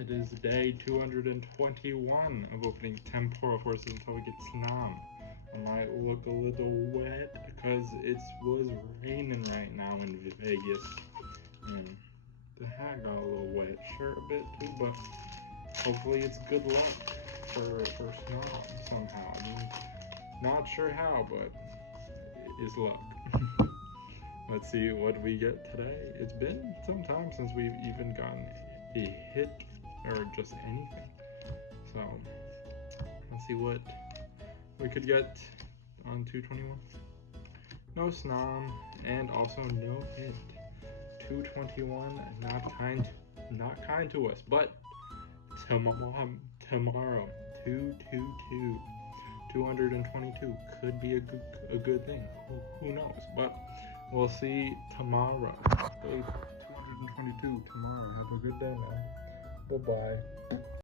It is day 221 of opening Tempura horses until we get Snom. I might look a little wet because it was raining right now in Vegas. And the hat got a little wet, shirt a bit too, but hopefully it's good luck for Snom somehow. I mean, not sure how, but it is luck. Let's see what we get today. It's been some time since we've even gotten a hit or just anything. So let's see what we could get on 221. No Snom and also no hit. 221, not kind to us, but tomorrow 222 could be a good thing. Who knows? But we'll see tomorrow. Day 222 tomorrow. Have a good day, man. Bye-bye.